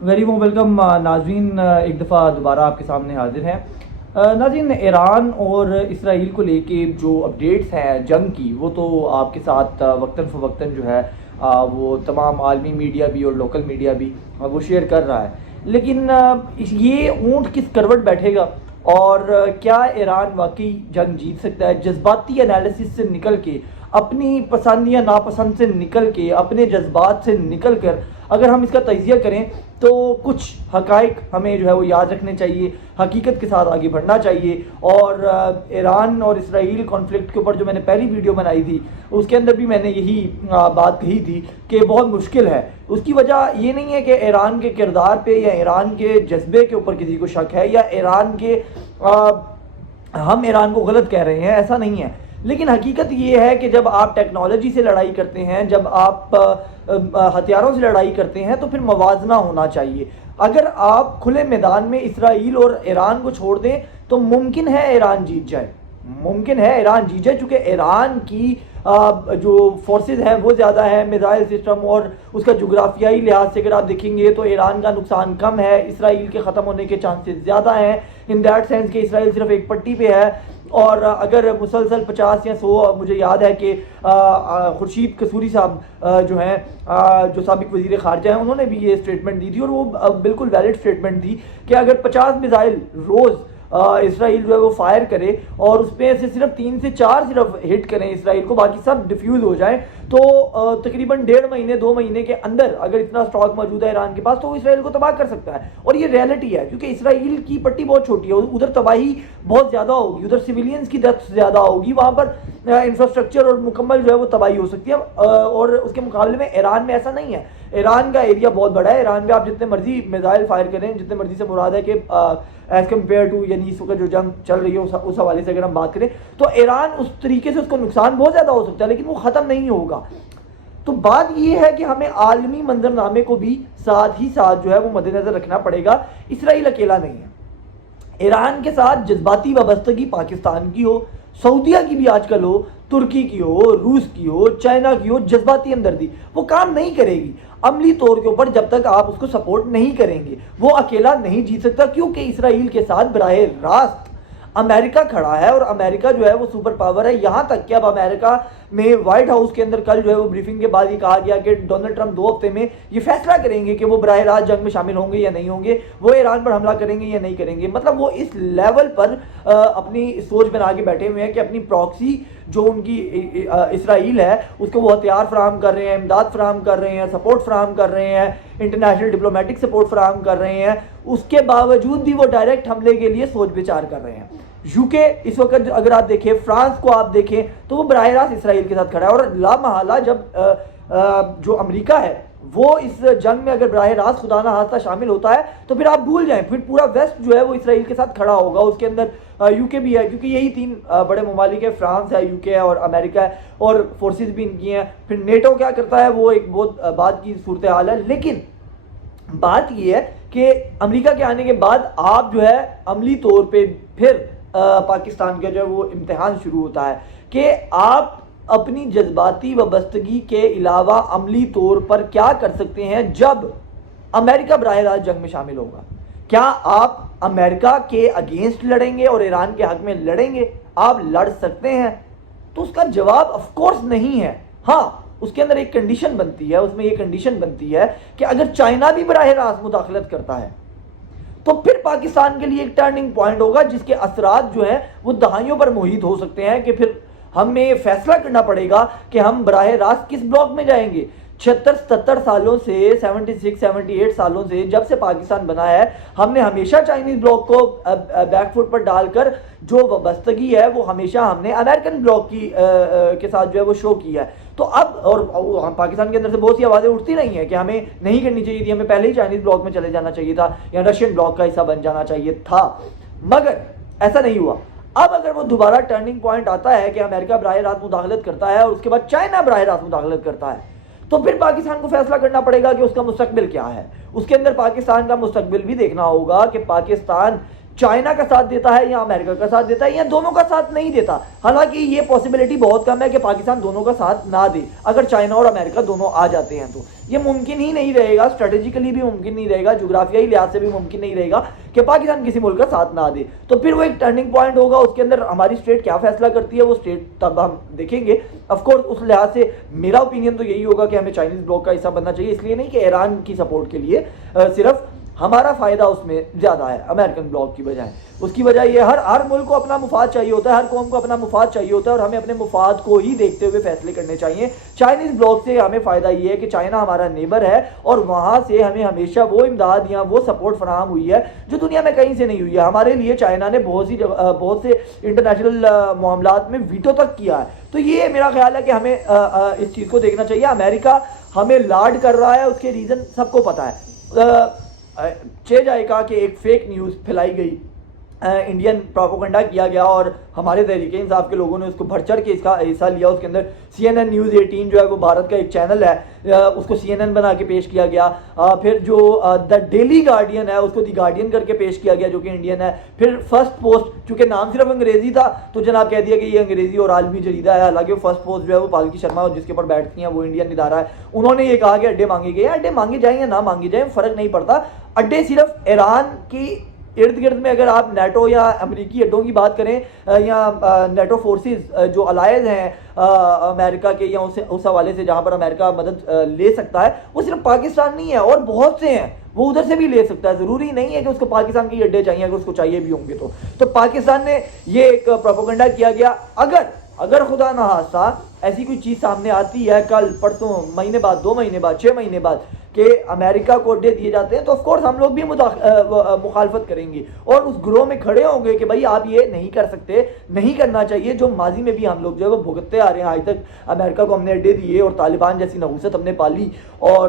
Very warm welcome ناظرین، ایک دفعہ دوبارہ آپ کے سامنے حاضر ہیں۔ ناظرین، ایران اور اسرائیل کو لے کے جو اپڈیٹس ہیں جنگ کی، وہ تو آپ کے ساتھ وقتاً فوقتاً جو ہے وہ تمام عالمی میڈیا بھی اور لوکل میڈیا بھی وہ شیئر کر رہا ہے، لیکن یہ اونٹ کس کروٹ بیٹھے گا اور کیا ایران واقعی جنگ جیت سکتا ہے؟ جذباتی انالیسس سے نکل کے، اپنی پسند یا ناپسند سے نکل کے، اپنے جذبات سے نکل کر اگر ہم اس کا تجزیہ کریں تو کچھ حقائق ہمیں جو ہے وہ یاد رکھنے چاہیے، حقیقت کے ساتھ آگے بڑھنا چاہیے۔ اور ایران اور اسرائیل کانفلکٹ کے اوپر جو میں نے پہلی ویڈیو بنائی تھی، اس کے اندر بھی میں نے یہی بات کہی تھی کہ بہت مشکل ہے۔ اس کی وجہ یہ نہیں ہے کہ ایران کے کردار پہ یا ایران کے جذبے کے اوپر کسی کو شک ہے، یا ایران کے ہم ایران کو غلط کہہ رہے ہیں، ایسا نہیں ہے، لیکن حقیقت یہ ہے کہ جب آپ ٹیکنالوجی سے لڑائی کرتے ہیں، جب آپ ہتھیاروں سے لڑائی کرتے ہیں، تو پھر موازنہ ہونا چاہیے۔ اگر آپ کھلے میدان میں اسرائیل اور ایران کو چھوڑ دیں تو ممکن ہے ایران جیت جائے، ممکن ہے ایران جیت جائے، چونکہ ایران کی جو فورسز ہیں وہ زیادہ ہے، میزائل سسٹم اور اس کا جغرافیائی لحاظ سے اگر آپ دیکھیں گے تو ایران کا نقصان کم ہے، اسرائیل کے ختم ہونے کے چانسز زیادہ ہیں، ان دیٹ سینس کہ اسرائیل صرف ایک پٹی پہ ہے۔ اور اگر مسلسل 50 یا 100، مجھے یاد ہے کہ خورشید قصوری صاحب جو ہیں، جو سابق وزیر خارجہ ہیں، انہوں نے بھی یہ اسٹیٹمنٹ دی تھی، اور وہ بالکل ویلڈ اسٹیٹمنٹ تھی کہ اگر 50 میزائل روز اسرائیل جو ہے وہ فائر کرے اور اس پہ سے صرف 3 سے 4 صرف ہٹ کریں اسرائیل کو، باقی سب ڈیفیوز ہو جائیں، تو تقریباً 1.5 مہینے 2 مہینے کے اندر اگر اتنا اسٹاک موجود ہے ایران کے پاس تو وہ اسرائیل کو تباہ کر سکتا ہے۔ اور یہ ریئلٹی ہے، کیونکہ اسرائیل کی پٹی بہت چھوٹی ہے، ادھر تباہی بہت زیادہ ہوگی، ادھر سویلینز کی ڈیتھ زیادہ ہوگی، وہاں پر انفراسٹرکچر اور مکمل جو ہے وہ تباہی ہو سکتی ہے۔ اور اس کے مقابلے میں ایران میں ایسا نہیں ہے، ایران کا ایریا بہت بڑا ہے، ایران میں آپ جتنے مرضی میزائل فائر کریں، جتنے مرضی سے مراد ہے کہ ایز کمپیئر ٹو، یعنی اس وقت جو جنگ چل رہی ہے اس حوالے سے اگر ہم بات کریں تو ایران اس طریقے سے اس کو نقصان بہت زیادہ ہو سکتا ہے، لیکن وہ ختم نہیں ہوگا۔ تو بات یہ ہے کہ ہمیں عالمی منظرنامے کو بھی ساتھ ہی ساتھ جو ہے وہ مد نظر رکھنا پڑے گا، اسرائیل اکیلا نہیں ہے۔ ایران کے ساتھ جذباتی وابستگی پاکستان کی ہو، سعودیہ کی بھی آج کل ہو، ترکی کی ہو، روس کی ہو، چائنا کی ہو، جذباتی ہمدردی وہ کام نہیں کرے گی عملی طور کے اوپر جب تک آپ اس کو سپورٹ نہیں کریں گے۔ وہ اکیلا نہیں جیت سکتا، کیونکہ اسرائیل کے ساتھ براہ راست امریکہ کھڑا ہے، اور امریکہ جو ہے وہ سپر پاور ہے، یہاں تک کہ اب امریکہ میں وائٹ ہاؤس کے اندر کل جو ہے وہ بریفنگ کے بعد یہ کہا گیا کہ ڈونلڈ ٹرمپ 2 ہفتے میں یہ فیصلہ کریں گے کہ وہ براہ راست جنگ میں شامل ہوں گے یا نہیں ہوں گے، وہ ایران پر حملہ کریں گے یا نہیں کریں گے۔ مطلب وہ اس لیول پر اپنی سوچ بنا کے بیٹھے ہوئے ہیں کہ اپنی پراکسی جو ان کی اسرائیل ہے اس کو وہ ہتھیار فراہم کر رہے ہیں، امداد فراہم کر رہے ہیں، سپورٹ فراہم کر رہے ہیں، انٹرنیشنل ڈپلومیٹک سپورٹ فراہم کر رہے ہیں، اس کے باوجود بھی وہ ڈائریکٹ حملے کے لیے سوچ بچار کر رہے ہیں۔ یو کے اس وقت اگر آپ دیکھیں، فرانس کو آپ دیکھیں تو وہ براہ راست اسرائیل کے ساتھ کھڑا ہے، اور لا محالہ جب جو امریکہ ہے وہ اس جنگ میں اگر براہ راست خدا نہ خواستہ شامل ہوتا ہے تو پھر آپ بھول جائیں، پھر پورا ویسٹ جو ہے وہ اسرائیل کے ساتھ کھڑا ہوگا، اس کے اندر یو کے بھی ہے، کیونکہ یہی 3 بڑے ممالک ہیں، فرانس ہے، یو کے ہے اور امریکہ ہے، اور فورسز بھی ان کی ہیں۔ پھر نیٹو کیا کرتا ہے وہ ایک بہت بات کی صورتحال ہے، لیکن بات یہ ہے کہ امریکہ کے آنے کے بعد آپ جو ہے عملی طور پہ پھر پاکستان کا جو ہے وہ امتحان شروع ہوتا ہے کہ آپ اپنی جذباتی وابستگی کے علاوہ عملی طور پر کیا کر سکتے ہیں جب امریکہ براہ راست جنگ میں شامل ہوگا۔ کیا آپ امریکہ کے اگینسٹ لڑیں گے اور ایران کے حق میں لڑیں گے؟ آپ لڑ سکتے ہیں؟ تو اس کا جواب آف کورس نہیں ہے۔ ہاں، اس کے اندر ایک کنڈیشن بنتی ہے، اس میں یہ کنڈیشن بنتی ہے کہ اگر چائنا بھی براہ راست مداخلت کرتا ہے تو پھر پاکستان کے لیے ایک ٹرننگ پوائنٹ ہوگا جس کے اثرات جو ہیں وہ دہائیوں پر محیط ہو سکتے ہیں، کہ پھر ہمیں فیصلہ کرنا پڑے گا کہ ہم براہ راست کس بلاک میں جائیں گے۔ 76-77 سالوں سے، 76-78 سالوں سے جب سے پاکستان بنا ہے، ہم نے ہمیشہ چائنیز بلاک کو بیک فٹ پر ڈال کر جو وابستگی ہے وہ ہمیشہ ہم نے امریکن بلاک کے ساتھ جو ہے وہ شو کیا ہے۔ تو اب اور پاکستان کے اندر سے بہت سی آوازیں اٹھتی رہی ہیں کہ ہمیں نہیں کرنی چاہیے تھی، ہمیں پہلے ہی چائنیز بلاک میں چلے جانا چاہیے تھا یا رشین بلاک کا حصہ بن جانا چاہیے تھا، مگر ایسا نہیں ہوا۔ اب اگر وہ دوبارہ ٹرننگ پوائنٹ آتا ہے کہ امریکہ براہ راست مداخلت کرتا ہے اور اس کے بعد چائنا براہ راست مداخلت کرتا ہے، تو پھر پاکستان کو فیصلہ کرنا پڑے گا کہ اس کا مستقبل کیا ہے۔ اس کے اندر پاکستان کا مستقبل بھی دیکھنا ہوگا کہ پاکستان چائنا کا ساتھ دیتا ہے یا امریکہ کا ساتھ دیتا ہے یا دونوں کا ساتھ نہیں دیتا. حالانکہ یہ پاسبلٹی بہت کم ہے کہ پاکستان دونوں کا ساتھ نہ دے. اگر چائنا اور امریکہ دونوں آ جاتے ہیں تو یہ ممکن ہی نہیں رہے گا, اسٹریٹجیکلی بھی ممکن نہیں رہے گا, جغرافیائی لحاظ سے بھی ممکن نہیں رہے گا کہ پاکستان کسی ملک کا ساتھ نہ دے. تو پھر وہ ایک ٹرننگ پوائنٹ ہوگا, اس کے اندر ہماری اسٹیٹ کیا فیصلہ کرتی ہے وہ اسٹیٹ تب ہم دیکھیں گے. آف کورس اس لحاظ سے میرا اوپینین تو یہی ہوگا کہ ہمیں چائنیز بلاک کا حصہ بننا چاہیے, اس لیے نہیں کہ ایران کی سپورٹ کے لیے, صرف ہمارا فائدہ اس میں زیادہ ہے امریکن بلاک کی بجائے. اس کی وجہ یہ ہر ملک کو اپنا مفاد چاہیے ہوتا ہے, ہر قوم کو اپنا مفاد چاہیے ہوتا ہے, اور ہمیں اپنے مفاد کو ہی دیکھتے ہوئے فیصلے کرنے چاہیے. چائنیز بلاک سے ہمیں فائدہ یہ ہے کہ چائنا ہمارا نیبر ہے اور وہاں سے ہمیں ہمیشہ وہ امداد یا وہ سپورٹ فراہم ہوئی ہے جو دنیا میں کہیں سے نہیں ہوئی ہے. ہمارے لیے چائنا نے بہت سے انٹرنیشنل معاملات میں ویٹو تک کیا ہے. تو یہ میرا خیال ہے کہ ہمیں اس چیز کو دیکھنا چاہیے. امریکہ ہمیں لاڈ کر رہا ہے, اس کے ریزن سب کو پتہ ہے. جائے گا کہ ایک فیک نیوز پھیلائی گئی, انڈین پروپیگنڈا کیا گیا اور ہمارے تحریک انصاف کے لوگوں نے اس کو بڑھ چڑھ کے اس کا حصہ لیا. اس کے اندر CNN نیوز 18 جو ہے وہ بھارت کا ایک چینل ہے, اس کو CNN بنا کے پیش کیا گیا. پھر جو دا ڈیلی گارڈین ہے اس کو دی گارڈین کر کے پیش کیا گیا جو کہ انڈین ہے. پھر فرسٹ پوسٹ, چونکہ نام صرف انگریزی تھا تو جناب کہہ دیا کہ یہ انگریزی اور عالمی جریدہ ہے, حالانکہ فرسٹ پوسٹ جو ہے وہ پالکی شرما جس کے اوپر بیٹھتی ہیں وہ انڈین ادارہ ہے. انہوں نے یہ کہا کہ اڈے مانگے گئے, اڈے مانگے جائیں یا نہ مانگے جائیں فرق نہیں پڑتا. اڈے صرف ایران کی ارد گرد میں, اگر آپ نیٹو یا امریکی اڈوں کی بات کریں یا نیٹو فورسز جو الائز ہیں امریکہ کے یا اس حوالے سے جہاں پر امریکہ مدد لے سکتا ہے, وہ صرف پاکستان نہیں ہے اور بہت سے ہیں, وہ ادھر سے بھی لے سکتا ہے. ضروری نہیں ہے کہ اس کو پاکستان کے اڈے چاہیے, اگر اس کو چاہیے بھی ہوں گے تو پاکستان نے یہ ایک پروپیگنڈا کیا گیا. اگر خدا نہ خواستہ ایسی کوئی چیز سامنے آتی ہے کل پرسوں, مہینے بعد, 2 مہینے بعد, 6 مہینے بعد کہ امریکہ کو اڈے دیے جاتے ہیں, تو آف کورس ہم لوگ بھی مخالفت کریں گے اور اس گروہ میں کھڑے ہوں گے کہ بھائی آپ یہ نہیں کر سکتے, نہیں کرنا چاہیے. جو ماضی میں بھی ہم لوگ جو ہے وہ بھگتتے آ رہے ہیں, آج تک امریکہ کو ہم نے اڈے دیے اور طالبان جیسی نحوست ہم نے پالی, اور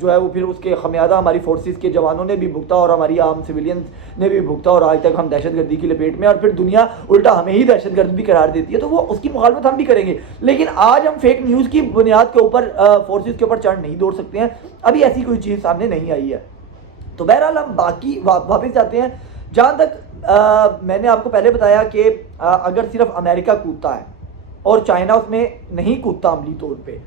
جو ہے وہ پھر اس کے خمیازہ ہماری فورسز کے جوانوں نے بھی بھگتا اور ہماری عام سویلینز نے بھی بھگتا, اور آج تک ہم دہشت گردی کی لپیٹ میں, اور پھر دنیا الٹا ہمیں ہی دہشت گرد بھی قرار دیتی ہے. تو وہ اس کی مخالفت ہم بھی کریں گے, لیکن آج ہم فیک نیوز کی بنیاد کے اوپر فورسز کے اوپر چڑھ نہیں دوڑ سکتے ہیں. ابھی ایسی کوئی چیز سامنے نہیں آئی ہے. تو بہرحال ہم باقی واپس جاتے ہیں. جہاں تک میں نے آپ کو پہلے بتایا کہ اگر صرف امریکہ کودتا ہے اور چائنا اس میں نہیں کودتا عملی طور پہ,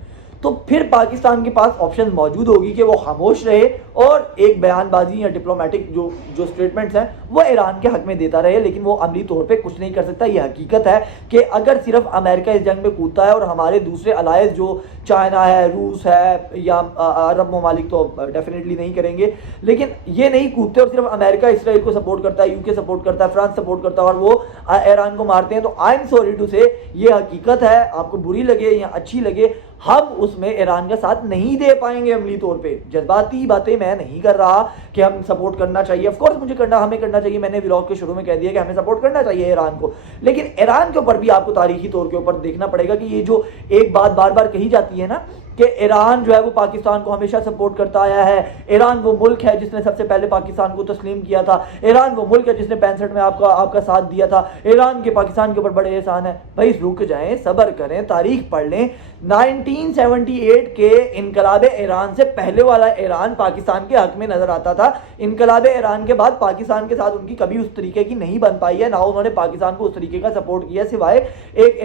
تو پھر پاکستان کے پاس آپشن موجود ہوگی کہ وہ خاموش رہے اور ایک بیان بازی یا ڈپلومیٹک جو اسٹیٹمنٹس ہیں وہ ایران کے حق میں دیتا رہے, لیکن وہ عملی طور پہ کچھ نہیں کر سکتا. یہ حقیقت ہے کہ اگر صرف امریکہ اس جنگ میں کودتا ہے اور ہمارے دوسرے الائز جو چائنا ہے, روس ہے یا عرب ممالک تو ڈیفینیٹلی نہیں کریں گے, لیکن یہ نہیں کودتے اور صرف امریکہ اسرائیل کو سپورٹ کرتا ہے, UK سپورٹ کرتا ہے, فرانس سپورٹ کرتا ہے اور وہ ایران کو مارتے ہیں, تو آئی ایم سوری ٹو سے یہ حقیقت ہے, آپ کو بری لگے یا اچھی لگے, ہم اس میں ایران کا ساتھ نہیں دے پائیں گے عملی طور پہ. جذباتی باتیں میں نہیں کر رہا کہ ہم سپورٹ کرنا چاہیے, آف کورس ہمیں کرنا چاہیے. میں نے ولاگ کے شروع میں کہہ دیا کہ ہمیں سپورٹ کرنا چاہیے ایران کو, لیکن ایران کے اوپر بھی آپ کو تاریخی طور کے اوپر دیکھنا پڑے گا کہ یہ جو ایک بات بار بار کہی جاتی ہے نا کہ ایران جو ہے وہ پاکستان کو ہمیشہ سپورٹ کرتا آیا ہے, ایران وہ ملک ہے جس نے سب سے پہلے پاکستان کو تسلیم کیا تھا, ایران وہ ملک ہے جس نے 65 میں آپ کا ساتھ دیا تھا, ایران کے پاکستان کے اوپر بڑے احسان ہیں. بھائی رک جائیں, صبر کریں, تاریخ پڑھ لیں. 1978 کے انقلاب ایران سے پہلے والا ایران پاکستان کے حق میں نظر آتا تھا. انقلاب ایران کے بعد پاکستان کے ساتھ ان کی کبھی اس طریقے کی نہیں بن پائی ہے, نہ انہوں نے پاکستان کو اس طریقے کا سپورٹ کیا, سوائے ایک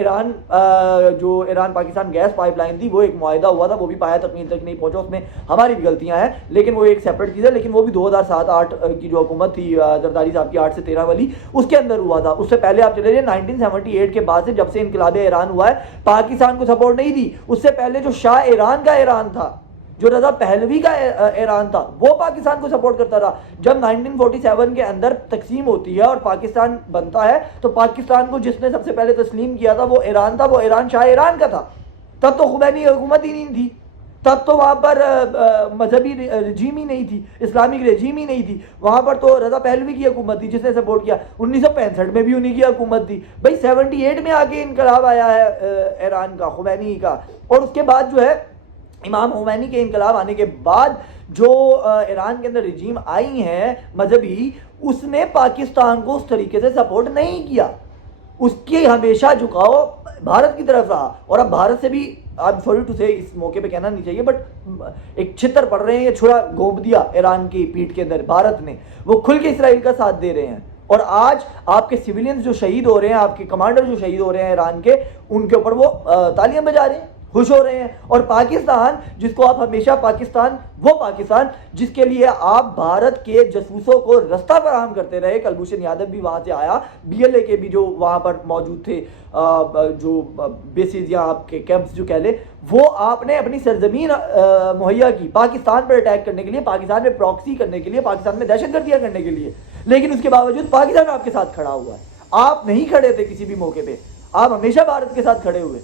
جو Iran Pakistan gas pipeline تھی, وہ ایک معاہدہ ہوا تھا, وہ بھی پایا تکمیل تک نہیں پہنچا, اس میں ہماری بھی غلطیاں ہیں, لیکن وہ ایک سیپریٹ چیز ہے. لیکن وہ بھی 2007-8 کی جو حکومت تھی زرداری صاحب کی 8 سے 13 والی, اس کے اندر ہوا تھا. اس سے پہلے آپ چلے جائیں 1978 کے بعد سے, جب سے انقلاب ایران ہوا ہے, پاکستان کو سپورٹ نہیں دی. اس سے پہلے جو شاہ ایران کا ایران تھا, جو رضا پہلوی کا ایران تھا, وہ پاکستان کو سپورٹ کرتا رہا. جب 1947 کے اندر تقسیم ہوتی ہے اور پاکستان بنتا ہے, تو پاکستان کو جس نے سب سے پہلے تسلیم کیا تھا وہ ایران تھا, وہ ایران شاہ ایران کا تھا. تب تو خمینی حکومت ہی نہیں تھی, تب تو وہاں پر مذہبی رجیم ہی نہیں تھی, اسلامک رجیم ہی نہیں تھی. وہاں پر تو رضا پہلوی کی حکومت تھی جس نے سپورٹ کیا. 1965 میں بھی انہی کی حکومت تھی. بھائی 78 میں آ کے انقلاب آیا ہے ایران کا, خمینی کا, اور اس کے بعد جو ہے امام خمینی کے انقلاب آنے کے بعد جو ایران کے اندر رجیم آئی ہیں مذہبی, اس نے پاکستان کو اس طریقے سے سپورٹ نہیں کیا. اس کی ہمیشہ جھکاؤ بھارت کی طرف رہا. اور اب بھارت سے بھی آپ سوری ٹو سے اس موقع پہ کہنا نہیں چاہیے, بٹ ایک چھتر پڑ رہے ہیں, یہ چھوڑا گھونپ دیا ایران کی پیٹھ کے اندر بھارت نے, وہ کھل کے اسرائیل کا ساتھ دے رہے ہیں. اور آج آپ کے سویلینز جو شہید ہو رہے ہیں، آپ کے کمانڈر جو شہید ہو رہے ہیں ایران کے، ان کے اوپر وہ تالیاں بجا رہے ہیں، خوش ہو رہے ہیں. اور پاکستان جس کو آپ ہمیشہ پاکستان، وہ پاکستان جس کے لیے آپ بھارت کے جاسوسوں کو رستہ فراہم کرتے رہے. کلبھوشن یادو بھی وہاں سے آیا، بی ایل اے کے بھی جو وہاں پر موجود تھے، جو بیسز یا آپ کے کیمپس جو کہہ لیں، وہ آپ نے اپنی سرزمین مہیا کی پاکستان پر اٹیک کرنے کے لیے، پاکستان میں پراکسی کرنے کے لیے، پاکستان میں دہشت گردیاں کرنے کے لیے. لیکن اس کے باوجود پاکستان آپ کے ساتھ کھڑا ہوا ہے. آپ نہیں کھڑے تھے کسی بھی موقع پہ، آپ ہمیشہ بھارت کے ساتھ کھڑے ہوئے.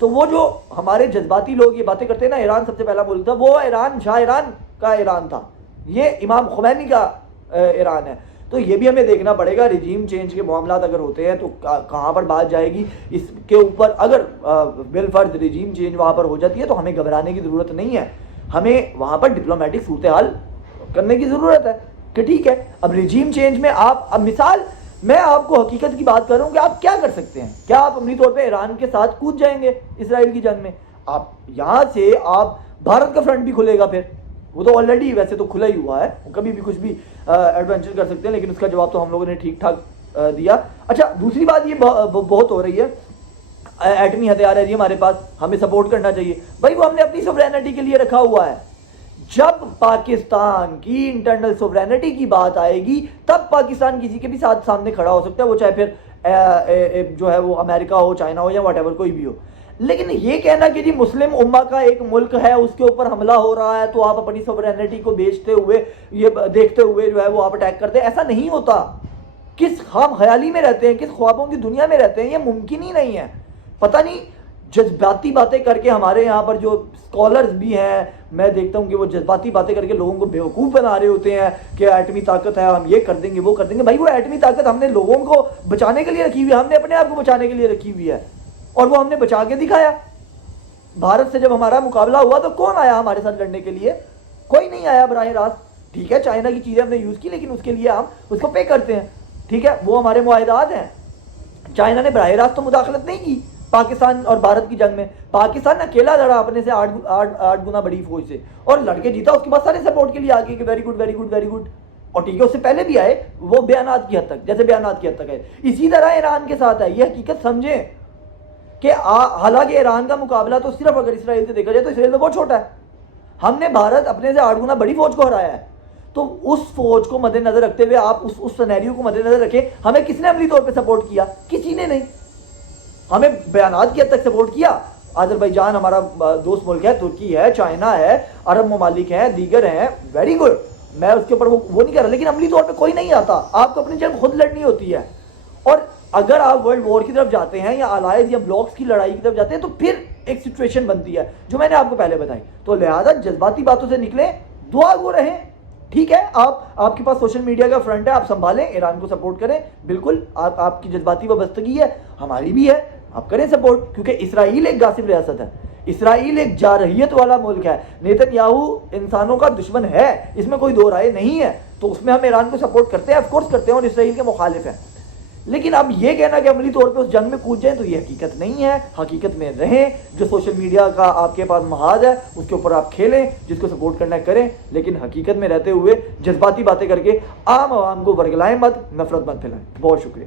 تو وہ جو ہمارے جذباتی لوگ یہ باتیں کرتے ہیں نا، ایران سب سے پہلا ملک تھا، وہ ایران شاہ ایران کا ایران تھا، یہ امام خمینی کا ایران ہے. تو یہ بھی ہمیں دیکھنا پڑے گا، رجیم چینج کے معاملات اگر ہوتے ہیں تو کہاں پر بات جائے گی اس کے اوپر. اگر بالفرض رجیم چینج وہاں پر ہو جاتی ہے تو ہمیں گھبرانے کی ضرورت نہیں ہے، ہمیں وہاں پر ڈپلومیٹک صورتحال کرنے کی ضرورت ہے کہ ٹھیک ہے اب رجیم چینج میں آپ، اب مثال میں آپ کو حقیقت کی بات کر رہا ہوں کہ آپ کیا کر سکتے ہیں. کیا آپ عملی طور پہ ایران کے ساتھ کود جائیں گے اسرائیل کی جنگ میں؟ آپ یہاں سے آپ بھارت کا فرنٹ بھی کھلے گا، پھر وہ تو آلریڈی ویسے تو کھلا ہی ہوا ہے، کبھی بھی کچھ بھی ایڈونچر کر سکتے ہیں، لیکن اس کا جواب تو ہم لوگوں نے ٹھیک ٹھاک دیا. اچھا دوسری بات یہ بہت ہو رہی ہے، ایٹمی ہتھیار ہے جی ہمارے پاس، ہمیں سپورٹ کرنا چاہیے. بھائی وہ ہم نے اپنی سوورینٹی کے لیے رکھا ہوا ہے. جب پاکستان کی انٹرنل سوورینٹی کی بات آئے گی تب پاکستان کسی کے بھی ساتھ سامنے کھڑا ہو سکتا ہے، وہ چاہے پھر جو ہے وہ امریکہ ہو، چائنا ہو، یا واٹ ایور کوئی بھی ہو. لیکن یہ کہنا کہ جی مسلم امہ کا ایک ملک ہے اس کے اوپر حملہ ہو رہا ہے تو آپ اپنی سوورینٹی کو بیچتے ہوئے، یہ دیکھتے ہوئے جو ہے وہ آپ اٹیک کرتے ہیں، ایسا نہیں ہوتا. کس خام خیالی میں رہتے ہیں، کس خوابوں کی دنیا میں رہتے ہیں، یہ ممکن ہی نہیں ہے. پتہ نہیں جذباتی باتیں کر کے ہمارے یہاں پر جو اسکالرز بھی ہیں، میں دیکھتا ہوں کہ وہ جذباتی باتیں کر کے لوگوں کو بیوقوف بنا رہے ہوتے ہیں کہ ایٹمی طاقت ہے، ہم یہ کر دیں گے وہ کر دیں گے. بھائی وہ ایٹمی طاقت ہم نے لوگوں کو بچانے کے لیے رکھی ہوئی ہے، ہم نے اپنے آپ کو بچانے کے لیے رکھی ہوئی ہے، اور وہ ہم نے بچا کے دکھایا. بھارت سے جب ہمارا مقابلہ ہوا تو کون آیا ہمارے ساتھ لڑنے کے لیے؟ کوئی نہیں آیا براہ راست. ٹھیک ہے چائنا کی چیزیں ہم نے یوز کی لیکن اس کے لیے ہم اس کو پے کرتے ہیں، ٹھیک ہے وہ ہمارے معاہدات ہیں. چائنا نے براہ راست تو مداخلت نہیں کی پاکستان اور بھارت کی جنگ میں. پاکستان اکیلا لڑا اپنے سے 8 گنا بڑی فوج سے اور لڑ کے جیتا. اس کے بعد سارے سپورٹ کے لیے آگے کہ very good very good very good. اور ٹھیک ہے اس سے پہلے بھی آئے وہ بیانات کی حد تک، جیسے بیانات کی حد تک ہے. اسی طرح ایران کے ساتھ ہے. یہ حقیقت سمجھیں کہ حالانکہ ایران کا مقابلہ تو صرف اگر اسرائیل سے دیکھا جائے تو اسرائیل تو بہت چھوٹا ہے. ہم نے بھارت اپنے سے 8 گنا بڑی فوج کو ہرایا ہے. تو اس فوج کو مد نظر رکھتے ہوئے آپ اس سینیریو کو مد نظر رکھیں، ہمیں کس نے عملی طور پہ سپورٹ کیا؟ کسی نے نہیں. ہمیں بیانات کی حد تک سپورٹ کیا. آذربائیجان ہمارا دوست ملک ہے، ترکی ہے، چائنا ہے، عرب ممالک ہیں، دیگر ہیں، ویری گڈ. میں اس کے اوپر وہ نہیں کر رہا، لیکن عملی طور پہ کوئی نہیں آتا. آپ کو اپنی جنگ خود لڑنی ہوتی ہے. اور اگر آپ ورلڈ وار کی طرف جاتے ہیں یا الائز یا بلاکس کی لڑائی کی طرف جاتے ہیں تو پھر ایک سچویشن بنتی ہے جو میں نے آپ کو پہلے بتائی. تو لہذا جذباتی باتوں سے نکلیں، دعا گو رہیں. ٹھیک ہے آپ کے پاس سوشل میڈیا کا فرنٹ ہے، آپ سنبھالیں، ایران کو سپورٹ کریں. بالکل آپ کی جذباتی وابستگی ہے، ہماری بھی ہے، آپ کریں سپورٹ. کیونکہ اسرائیل ایک غاصب ریاست ہے، اسرائیل ایک جارحیت والا ملک ہے. نیتن یاہو انسانوں کا دشمن ہے، اس میں کوئی دو رائے نہیں ہے. تو اس میں ہم ایران کو سپورٹ کرتے ہیں، آف کورس کرتے ہیں، اور اسرائیل کے مخالف ہیں. لیکن اب یہ کہنا کہ عملی طور پہ اس جنگ میں کود جائیں تو یہ حقیقت نہیں ہے. حقیقت میں رہیں. جو سوشل میڈیا کا آپ کے پاس محاذ ہے اس کے اوپر آپ کھیلیں، جس کو سپورٹ کرنا ہے کریں، لیکن حقیقت میں رہتے ہوئے جذباتی باتیں کر کے عام عوام کو ورگلائیں مت، نفرت مت پھیلائیں. بہت شکریہ.